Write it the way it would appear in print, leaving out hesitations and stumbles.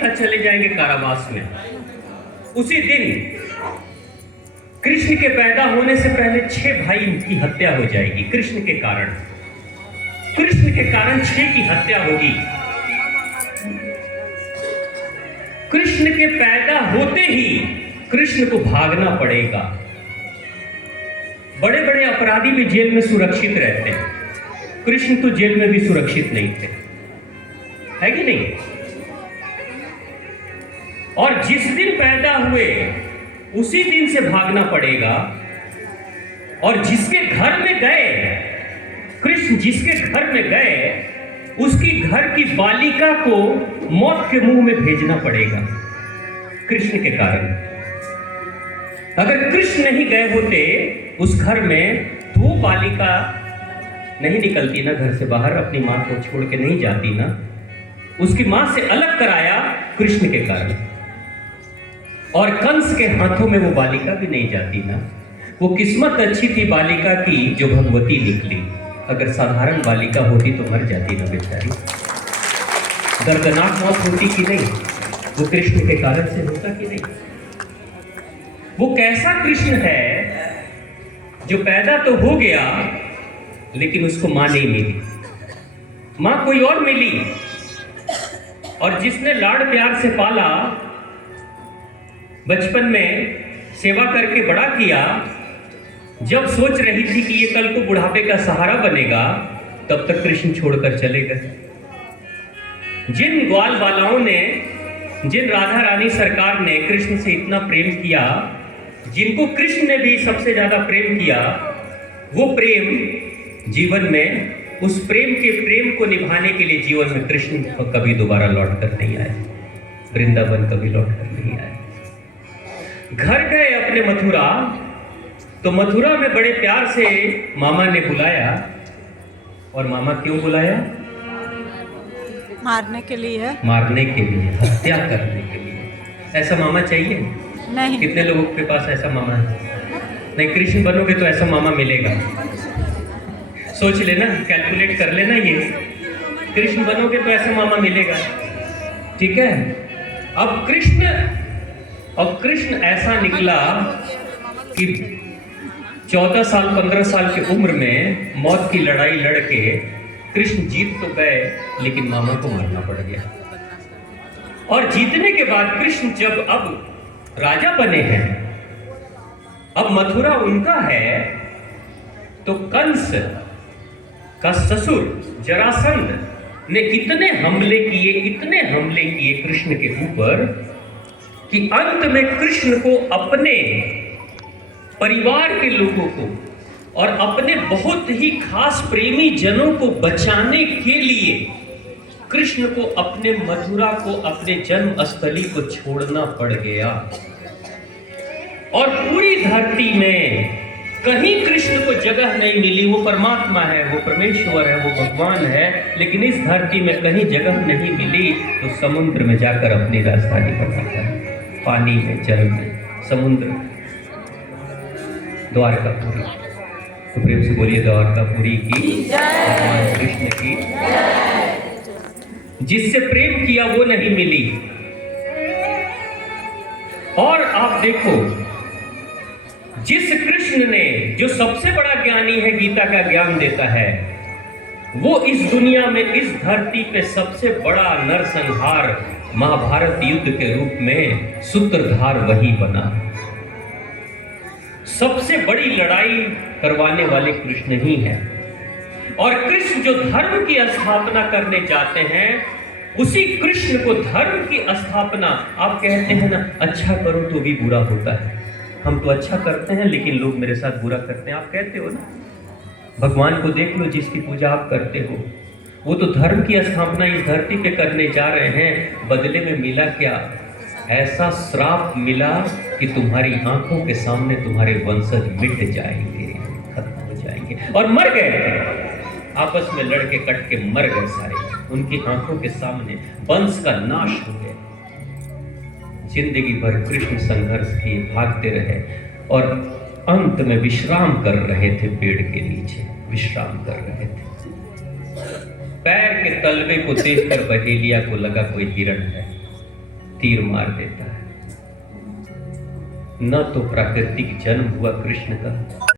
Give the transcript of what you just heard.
पिता चले जाएंगे कारावास में। उसी दिन कृष्ण के पैदा होने से पहले 6 भाई की हत्या हो जाएगी कृष्ण के कारण। कृष्ण के कारण 6 की हत्या होगी। कृष्ण के पैदा होते ही कृष्ण को भागना पड़ेगा। बड़े बड़े अपराधी भी जेल में सुरक्षित रहते हैं, कृष्ण तो जेल में भी सुरक्षित नहीं थे, है कि नहीं? और जिस दिन पैदा हुए उसी दिन से भागना पड़ेगा। और जिसके घर में गए, कृष्ण जिसके घर में गए, उसकी घर की बालिका को मौत के मुंह में भेजना पड़ेगा कृष्ण के कारण। अगर कृष्ण नहीं गए होते उस घर में तो वो बालिका नहीं निकलती ना घर से बाहर, अपनी मां को छोड़ के नहीं जाती ना। उसकी मां से अलग कराया कृष्ण के कारण। और कंस के हाथों में वो बालिका भी नहीं जाती ना। वो किस्मत अच्छी थी बालिका की जो भगवती निकली। अगर साधारण बालिका होती तो मर जाती ना बेचारी, दर्दनाक मौत होती कि नहीं? वो कृष्ण के कारण से होता कि नहीं? वो कैसा कृष्ण है जो पैदा तो हो गया लेकिन उसको मां नहीं मिली, मां कोई और मिली। और जिसने लाड़ प्यार से पाला, बचपन में सेवा करके बड़ा किया, जब सोच रही थी कि ये कल को बुढ़ापे का सहारा बनेगा, तब तक कृष्ण छोड़कर चले गए। जिन ग्वाल बालाओं ने, जिन राधा रानी सरकार ने कृष्ण से इतना प्रेम किया, जिनको कृष्ण ने भी सबसे ज्यादा प्रेम किया, वो प्रेम जीवन में, उस प्रेम को निभाने के लिए जीवन में कृष्ण कभी दोबारा लौट कर नहीं आए, वृंदावन कभी लौट कर नहीं आए। घर गए अपने मथुरा, तो मथुरा में बड़े प्यार से मामा ने बुलाया। और मामा क्यों बुलाया? मारने के लिए। मारने के लिए, हत्या करने के लिए। ऐसा मामा चाहिए? नहीं। कितने लोगों के पास ऐसा मामा है? नहीं, कृष्ण बनोगे तो ऐसा मामा मिलेगा। सोच लेना, कैलकुलेट कर लेना, ये कृष्ण बनोगे तो ऐसा मामा मिलेगा, ठीक है? अब कृष्ण ऐसा निकला कि 14 साल 15 साल की उम्र में मौत की लड़ाई लड़के कृष्ण जीत तो गए, लेकिन मामा को मारना पड़ गया। और जीतने के बाद कृष्ण जब अब राजा बने हैं, अब मथुरा उनका है, तो कंस का ससुर जरासंध ने इतने हमले किए कृष्ण के ऊपर कि अंत में कृष्ण को अपने परिवार के लोगों को और अपने बहुत ही खास प्रेमी जनों को बचाने के लिए कृष्ण को अपने मथुरा को, अपने जन्म स्थली को छोड़ना पड़ गया। और पूरी धरती में कहीं कृष्ण को जगह नहीं मिली। वो परमात्मा है, वो परमेश्वर है, वो भगवान है, लेकिन इस धरती में कहीं जगह नहीं मिली। तो समुद्र में जाकर अपनी राजधानी बनाता है, पानी में, जल में, समुद्र। द्वारकापुरी, तो प्रेम से बोलिए द्वारकापुरी की, भगवान कृष्ण की। जिससे प्रेम किया वो नहीं मिली। और आप देखो, जिस कृष्ण ने, जो सबसे बड़ा ज्ञानी है, गीता का ज्ञान देता है, वो इस दुनिया में, इस धरती पे सबसे बड़ा नरसंहार महाभारत युद्ध के रूप में सूत्रधार वही बना। सबसे बड़ी लड़ाई करवाने वाले कृष्ण ही हैं। और कृष्ण जो धर्म की स्थापना करने जाते हैं, उसी कृष्ण को धर्म की स्थापना, आप कहते हैं ना, अच्छा करो तो भी बुरा होता है। हम तो अच्छा करते हैं लेकिन लोग मेरे साथ बुरा करते हैं, आप कहते हो ना। भगवान को देख लो, जिसकी पूजा आप करते हो, वो तो धर्म की स्थापना इस धरती पे करने जा रहे हैं। बदले में मिला क्या? ऐसा श्राप मिला कि तुम्हारी आंखों के सामने तुम्हारे वंशज मिट जाएंगे, खत्म हो जाएंगे। और मर गए, आपस में लड़के कट के मर गए सारे, उनकी आंखों के सामने वंश का नाश हो गया। जिंदगी भर कृष्ण संघर्ष किए, भागते रहे, और अंत में विश्राम कर रहे थे, पेड़ के नीचे विश्राम कर रहे थे। पैर के तलवे को देखकर बहेलिया को लगा कोई हिरण है, तीर मार देता है। न तो प्राकृतिक जन्म हुआ कृष्ण का,